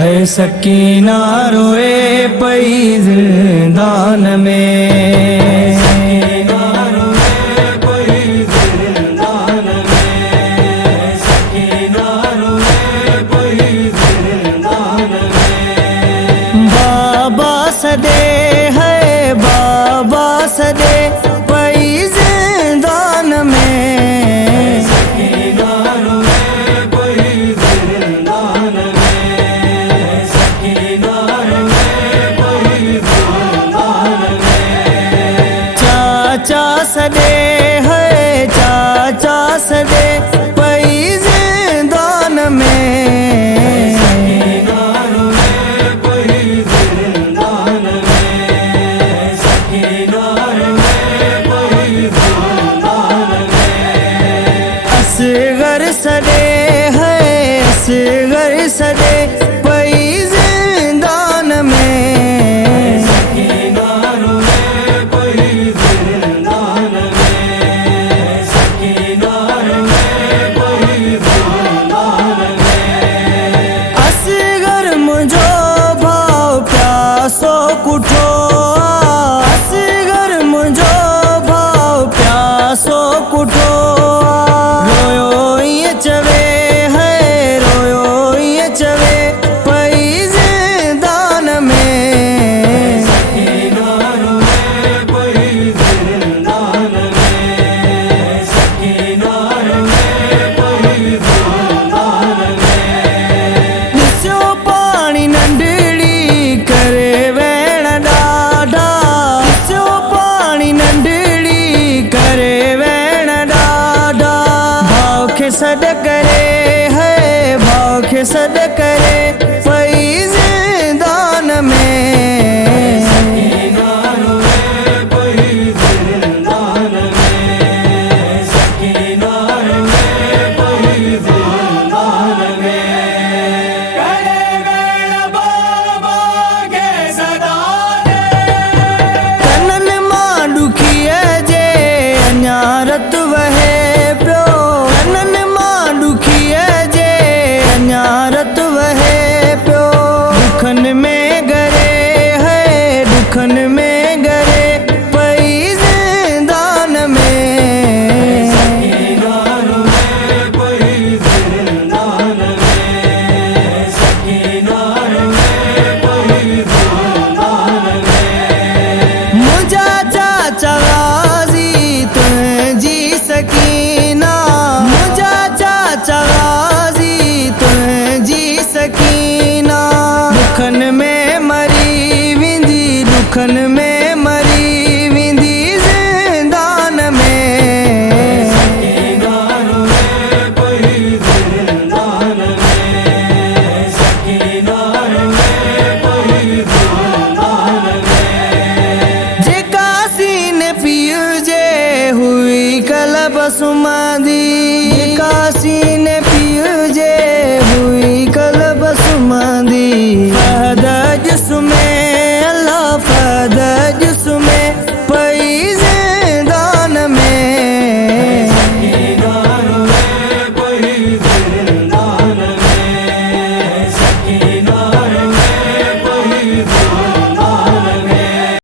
है सकीना रोए पई जिंदान में, सकीना रोए पई जिंदान में, सकीना रोए पई जिंदान में। बाबा सदे है बाबा सदे पई जिंदान में, सकीना रोए पई जिंदान में, सकीना रोए पई जिंदान में। चाचा सदे है चाचा सदे पई जिंदान में, सकीना रोए पई जिंदान में, सकीना रोए पई जिंदान में। असगर सदे है असगर सदे पई जिंदान में, सकीना रोए पई जिंदान में, सकीना रोए पई जिंदान में। असगर मुझो भाव प्यासो कुठो, असगर मुझो भाव प्यासो कुठो। रोयो ये चवे है रोयो ये चवे पई जिंदान में, सकीना रोए पई जिंदान में, सकीना रोए पई जिंदान में। निस्यो पानी नंढड़ी करे वेण ॾाढा, निस्यो पानी नंढड़ी करे वेण ॾाढा। भाव खे सॾ करे है भाव खे सॾ करे पई जिंदान में, सकीना रोए पई जिंदान में, सकीना रोए पई जिंदान में। करे वेण बाबा खे सदा दे, कनन मां ॾुखीअ जे अञा रत वहे पियो, कनन मां ॾुखीअ जे अञा रत वहे पियो। दुखन में गरे है दुखन में गरे पई जिंदान में, सकीना रोए पई जिंदान में, सकीना रोए पई जिंदान में। मुझा चाचा गाज़ी तुझी सकीना, मुझा चाचा गाज़ी तुझी सकीना। दुखन में मरी विंदी दुखन में मरी विंदी जिंदान में, सकीना रोए पई जिंदान में, सकीना रोए पई जिंदान में। जेका सीने पियो जे हुई कलब सुमादी,